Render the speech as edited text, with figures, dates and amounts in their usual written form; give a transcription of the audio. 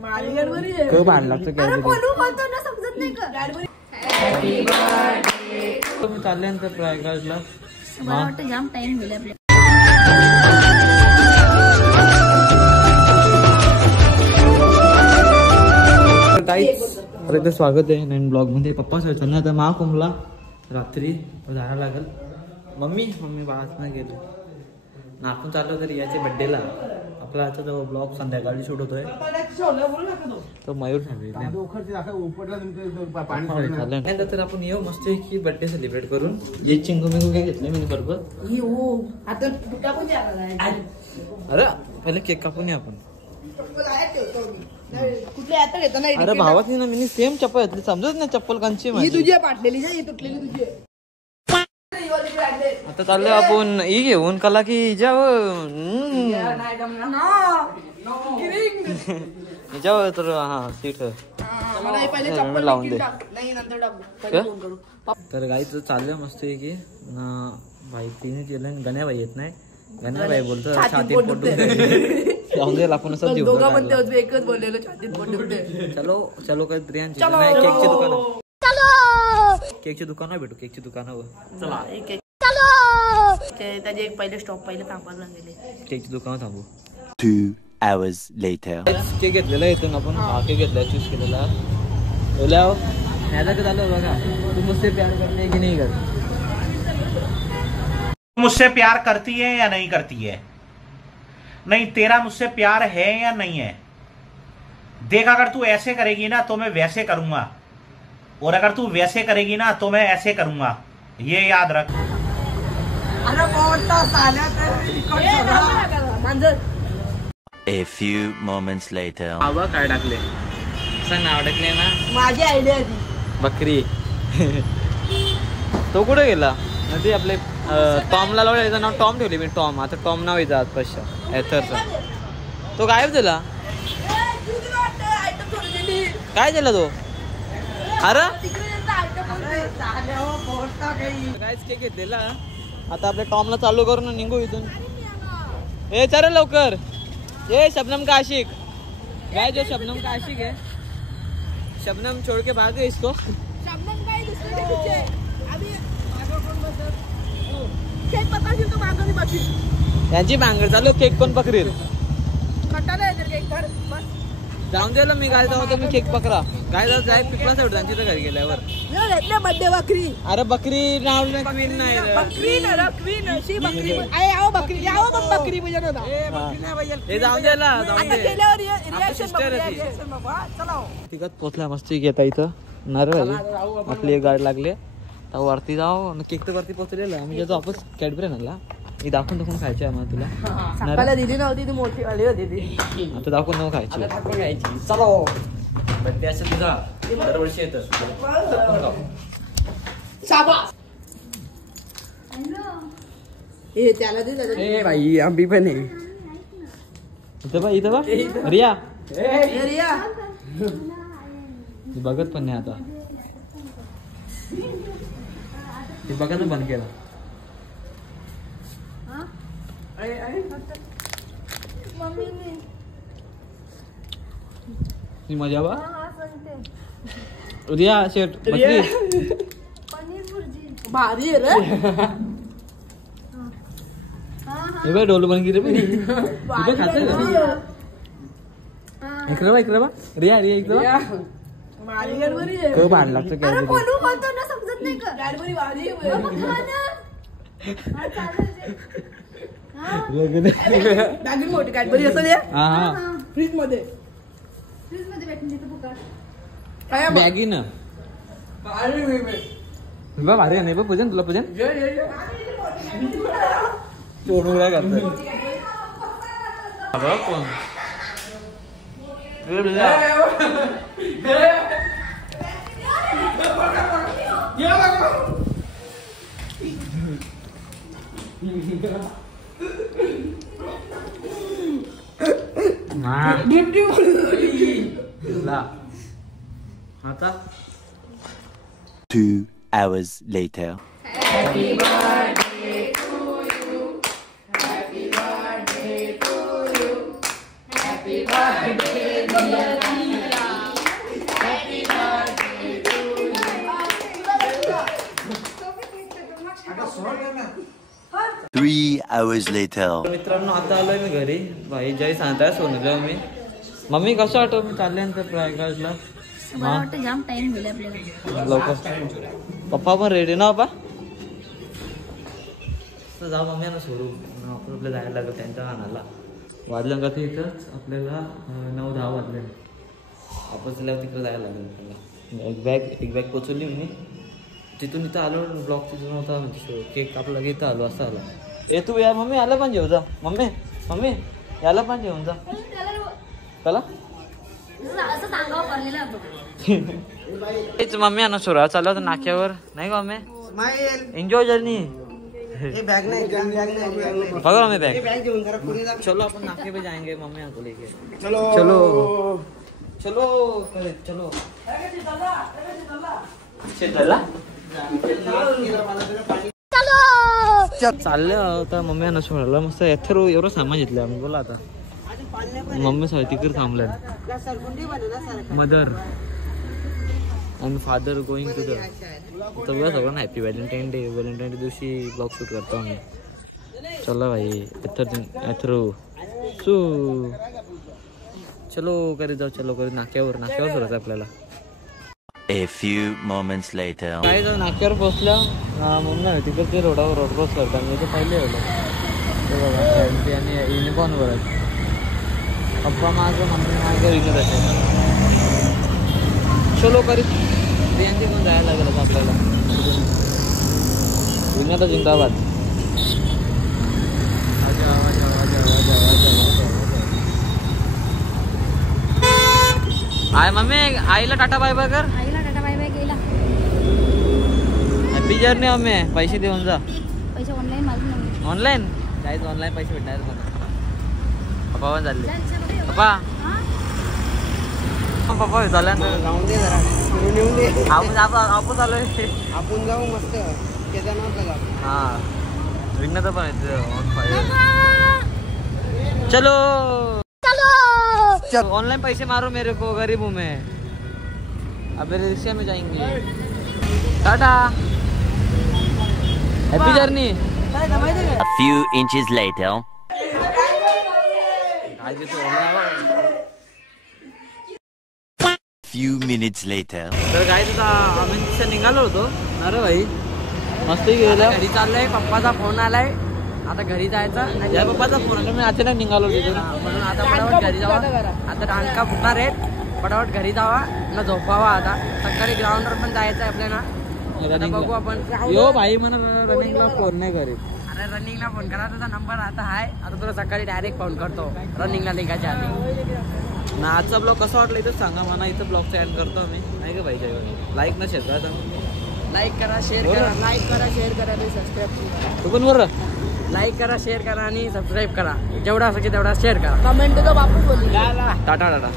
भांड लागतं समजत नाही का चालल्यानंतर प्रयागराजला मला वाटतं जाम टाइम गेला आपल्या तर स्वागत आहे नवीन ब्लॉग मध्ये. पप्पा सांगितलं आता महाकुंभला रात्री जायला लागेल. मम्मी बाळात नाही गेलो ना आपण चाललो तरी याच्या बड्डेला. आपला आता जो ब्लॉग संध्याकाळी शूट होतोय तो मयूर तर आपण येऊ मस्त की बड्डे सेलिब्रेट करून. जे चिंगू मिंगू काय घेतले मी बरोबर. अरे पहिले केक कापून ये आपण. अरे भावाच ना मी सेम चप्पल घेतली समजत नाही चप्पल कांची तुझी पाटलेली तुटलेली तुझी. आता चाललोय आपण ही घेऊन कला की हिच्यावर तर हा सीट लावून दे. तर गाईच चाललंय मस्त की भाई तिने केलं. गण्या भाई येत नाही. गण्या भाई बोलतो छातीत पोट दुखतंय आपण असं देऊ. एकच बोललेलं छातीत पोट दुखतंय. चलो काय प्रियांची केकची दुकान केकची दुकान भेटू केकची दुकानावर चला. त्याचे एक पहिले स्टॉप पहिले थांबायला गेले. केकची दुकान थांबू. 2 hours later. केक घेतलेला इथून आपण. हा केक घेतला चूज केलेला. बोल्याव ह्याला काय झालं बघा. तू मुझसे प्यार करते की नहीं करती. मुझसे प्यार करती है या नहीं करती है. नहीं तेरा मुझसे प्यार है या नहीं है. देख अगर तू ऐसे करेगी ना तो मैं वैसे करूंगा और अगर तू वैसे करेगी ना तो मैं ऐसे करूंगा. ये याद रख. A few moments later. आवा काय टाकले सांग नाव टाकले ना. माझी आयडिया बकरी. तो कुठे गेला. ती आपले टॉमला लावलं. याचं नाव टॉम ठेवले मी. टॉम आता टॉम नाव येतं आजपासच्या एथरचा. तो गायब झाला. काय झाला तो. अरे काहीच केक घेतलेला. आता आपल्या टॉमला चालू करून निघू इथून. ए चल लवकर. ये शबनम का आशिक गाय जो शबनम का आशिक है. शबनम छोड़ के भाग गए इसको. शबनम का दूसरे के पीछे अभी केक पकड़शील तो मागं मी बघीन. यांची भांगड चालू. केक कोण पकडेल. कटाला येते केक धर बस. जाऊन दिलं मी गाय जाऊ मी केक पकड़ा. गाय जाय पिकला सोड त्यांची तर घरी गेल्यावर. बर्थडे बकरी. अरे बकरी नाव क्वीन नाही बकरी ना क्वीन अशी बकरी. आओ बकरी आओ मग बकरी बजन होता. हे जाऊन द्यायला जाऊन दे. तिघात पोचला मस्त घेता इथं नारळ आपली एक गाडी लागली. तर वरती जाऊ. केक तर वरती पोचलेला. आम्ही जातो वापस कॅडबरी आणला. ही दाखवून खायची आहे मला तुला. दिली नव्हती ती मोठी वाली होती ती. आता दाखवून नको खायची. चलो बड्डे असं तुझा दरवर्षी येतं. त्याला दे भाई आंबी पण आहे. इथं बा रिया रिया बघत पण नाही आता. ते बघायचं बंद केलं. ती मजा बा. रिया शेट बकरी भारी आहे रे. हे बाय डोल बन गिरे इकडे खात इकडे बा. रिया इकडे बा. माझी गडबडी आहे. भांड लागतं काय समजत नाही का गडबडी भारी आहे. मोठी गडबडी असं फ्रीज मध्ये बॅगी ना भारी नाही बा. पूजन तुला पूजन सोडून काय करत कोण. आता 2 hours later. Happy birthday to you. Happy birthday to you. Happy birthday dear. 3 hours later. मित्रांनो आता आलोय मी घरी. भाई जय सांगताय सोनूला मी. मम्मी कसं वाटतं मी चालल्यानंतर प्रयागराजला? मला वाटतं जाम टाइम मिळेल आपल्याला लवकर. पप्पा पण रेडी ना पप्पा? तर जाऊ मम्मी ना सोडू आपण आपल्याला जायला लागेल त्यांच्या कानाला. वाजलं का ते इथंच आपल्याला 9-10 वाजले. आपण तिकडे जायला लागेल आपल्याला. एक बॅग पोचवली मी. तिथून इथं आलो ब्लॉक तिथून होता केक कापला की इथं आलो असं आलो. तू या मम्मी याला पण जेव जा. मम्मी याला पण जेवून जा. चला तेच मम्मी ना सुरा चालला होता नाक्यावर नाही का मम्मी? Enjoy journey. पकड़ो हमें बैग. चलो अपन नाके पे जाएंगे मम्मी को लेके. चलो चलो चलो चालले होता मम्मी ना सोडायला. मस्त एथरो एवढं सामान घेतलं आम्ही. बोला आता मम्मी सगळं तिकडे थांबलं. Mother and father going to the सगळं happy Valentine day. Valentine day दिवशी ब्लॉग शूट करतो आम्ही. चला भाई एथरो सू चलो करीत जाऊ. चलो करीत नाक्यावर सोडायचं आपल्याला. A few moments later. काय जाऊ नाक्यावर पोहोचल्या मम्मी तिकडे ते रोड क्रॉस करतात. मी तर पहिले एवढं ते बघा आणि युनिकॉर्नवर पप्पा मागं मम्मी मागं विकत असेल. चलो करीत बियांची पण जायला लागेल आपल्याला. विनाता जिंदाबाद. आय मम्मी आईला टाटा बाय बाय कर. आईला टाटा बाय बाय गेला. Happy journey mummy. पैसे देऊन जा. पैसे ऑनलाईन मागून ऑनलाईन जायचं. ऑनलाईन पैसे भेटणार मला. पप्पा पण चालले. पप्पा पप्पा झाल्यानंतर जाऊन दे जरा येऊन दे. आपण चालूय. आपण जाऊ मस्त केदारनाथला जाऊ. हा विघ्नता पण येते ऑन फायर. चलो ऑनलाइन पैसे मारो मेरे को गरीब हूँ मैं. अब रिक्शा में जाएंगे. Tata happy journey. A few inches later. Few minutes later. तर काय तुझा आम्ही तिथे निघालो होतो. अरे भाई मस्त गेलं. घरी चाललोय. पप्पाचा फोन आलाय. आता घरी जायचं. या पप्पाचा फोन आला. मी अचानक निघालो तिथून. म्हणून आता फटाफट घरी जावा. आता डांका फुटणार आहेत. फटाफट घरी जावा ना झोपावा. आता सकाळी ग्राउंडवर पण जायचं आहे आपल्याला. बघू आपण. यो भाई म्हणून रनिंगला फोन नाही करीत. अरे रनिंगला फोन करा. तुझा नंबर आता आहे. आता तुला सकाळी डायरेक्ट फोन करतो रनिंगला निघायच्या आधी. ना आजचा ब्लॉग कसा वाटला इथं सांगा मला. इथं ब्लॉगचा एंड करतो आम्ही नाही का पाहिजे. लाईक ना शेअर करा. लाईक करा शेअर करा. लाईक करा शेअर करा आणि सबस्क्राईब. तू पण बरं लाईक करा शेअर करा आणि सबस्क्राईब करा. जेवढा असेल तेवढा शेअर करा. कमेंट तर बापू बोलू. टाटा टाटा.